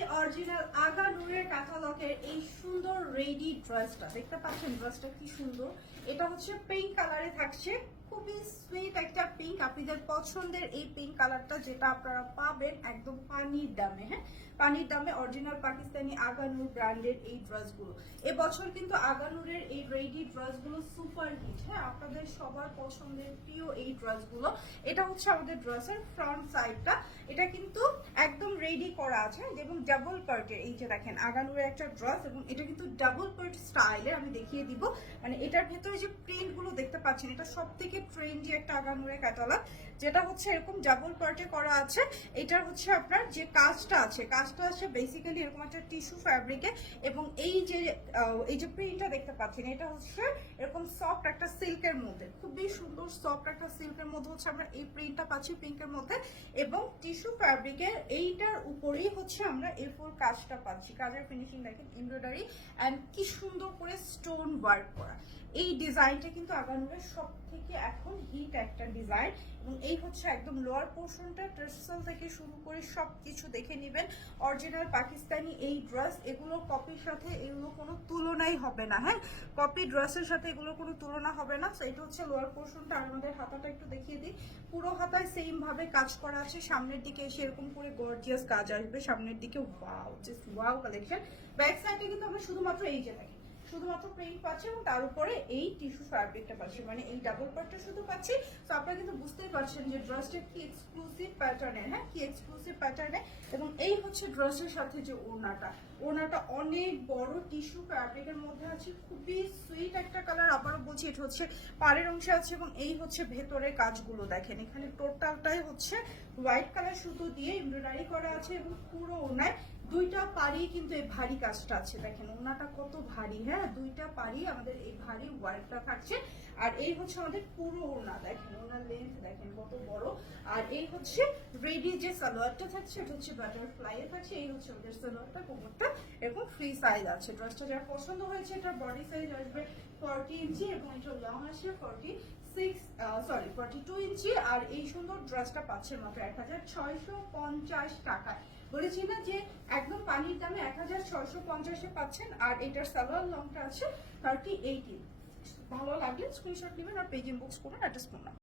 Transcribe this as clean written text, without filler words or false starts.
Pakistani original আগা নূরের ক্যাটালগের এই সুন্দর রেডি ড্রেসটা দেখতে পাচ্ছেন। ড্রেসটা কি সুন্দর, এটা হচ্ছে পিঙ্ক কালারে থাকছে, খুবই সুইট একটা পিঙ্ক। আপনাদের পছন্দের এই পিঙ্ক কালারটা যেটা আপনারা পাবেন একদম পানির দামে। হ্যাঁ, পানির দামে অরিজিনাল পাকিস্তানি আগানুর ব্র্যান্ডের এই ড্রেসগুলো। এবছর কিন্তু আগানুরের এই রেডি ড্রেসগুলো সুপার হিট। হ্যাঁ, আপনাদের সবার পছন্দের প্রিয় এই ড্রেসগুলো। এটা হচ্ছে আমাদের ড্রেসের ফ্রন্ট সাইডটা, এটা কিন্তু একদম রেডি করা আছে এবং ডাবল পার্টের। এই যে দেখেন আগানুরের একটা ড্রেস এবং এটা কিন্তু ডাবল পার্ট স্টাইলের। আমি দেখিয়ে দিব, মানে এটার ভেতরে যে প্রিন্ট গুলো দেখতে পাচ্ছেন এটা সব থেকে ট্রেন্ডি একটা আগানুরের ক্যাটালগ, যেটা হচ্ছে এরকম ডাবল পার্টে করা আছে। এটার হচ্ছে আপনার যে কাজটা আছে, কাজটা আছে বেসিক্যালি এরকম একটা টিস্যু ফ্যাব্রিকে এবং এই যে প্রিন্টটা দেখতে পাচ্ছেন এটা হচ্ছে এরকম সফট একটা সিল্কের মধ্যে, খুবই সুন্দর সফট একটা সিল্কের মধ্যে হচ্ছে আমরা এই প্রিন্টটা পাচ্ছি পিঙ্কের মধ্যে এবং টিস্যু ফ্যাব্রিকের এইটার উপরেই হচ্ছে আমরা এই ফুল কাজটা পাচ্ছি। কাজের ফিনিশিং দেখেন, এমব্রয়ডারি অ্যান্ড কি সুন্দর করে স্টোন ওয়ার্ক করা। এই ডিজাইনটা কিন্তু আগানুরের সব থেকে এখন হিট একটা ডিজাইন এবং এই হচ্ছে একদম লোয়ার পোর্শনটা টার্সেল থেকে শুরু করে সব কিছু দেখে নেবেন। অরিজিনাল পাকিস্তানি এই ড্রেস, এগুলো কপির সাথে এগুলো কোনো তুলনাই হবে না। হ্যাঁ, কপি ড্রেসের সাথে এগুলো কোনো তুলনা হবে না। তো এটা হচ্ছে লোয়ার পোর্শনটা। আর আমাদের হাতাটা একটু দেখিয়ে দিই, পুরো হাতায় সেম ভাবে কাজ করা আছে। সামনের দিকে এসে এরকম করে গর্জিয়াস কাজ আসবে সামনের দিকে। Wow, just wow collection. Back সাইডে কিন্তু আমরা শুধুমাত্র এই যে দেখি শুধুমাত্র প্রিন্ট পাচ্ছি এবং তার উপরে এই টিস্যু ফ্যাব্রিকটা পাচ্ছি, মানে এই ডাবল পার্টটা শুধু পাচ্ছি। তো আপনারা কিন্তু বুঝতেই পারছেন যে ড্রেসটা কি এক্সক্লুসিভ প্যাটার্নের। হ্যাঁ, কি এক্সক্লুসিভ প্যাটার্নের। এবং এই হচ্ছে ড্রেসের সাথে যে ওড়নাটা অনেক বড় টিস্যু ফ্যাব্রিকের মধ্যে আছে, খুবই সুইট একটা কালার। আবারও বলছি এটা হচ্ছে পাড়ের অংশে আছে এবং এই হচ্ছে ভেতরের কাজগুলো দেখেন, এখানে টোটালটাই হচ্ছে হোয়াইট কালার সুতো দিয়ে এমব্রয়ডারি করা আছে এবং পুরো ওড়নায় দুইটা পাড়ি কিন্তু এই ভারী কাজটা আছে। দেখেন ওড়নাটা কত ভারী। হ্যাঁ, দুইটা পাড়ি আমাদের এই ভারী ওয়ার্কটা থাকছে। আর এই হচ্ছে আমাদের পুরো ওড়না, দেখেন ওড়নার লেন্থ দেখেন কত বড়। আর এই হচ্ছে রেডি যে সালোয়ারটা থাকছে এটা হচ্ছে বাটারফ্লাই এ থাকছে। এই হচ্ছে আমাদের সালোয়ারটা, কোমরটা এরকম ফ্রি সাইজ আছে। ড্রেসটা যার পছন্দ হয়েছে এটার বডি সাইজ আসবে 40 ইঞ্চি এবং এটা লং আসবে 42 ইঞ্চি। আর এই সুন্দর ড্রেসটা পাচ্ছেন মাত্র 1650 টাকায়। বলেছি না যে একদম পানির দামে 1650-এ পাচ্ছেন। আর এটার সালোয়ার লংটা আছে 38 ইঞ্চি। ভালো লাগলে স্ক্রিনশট নেবেন আর পেজ ইনবক্স করবেন, অ্যাড্রেস করুন।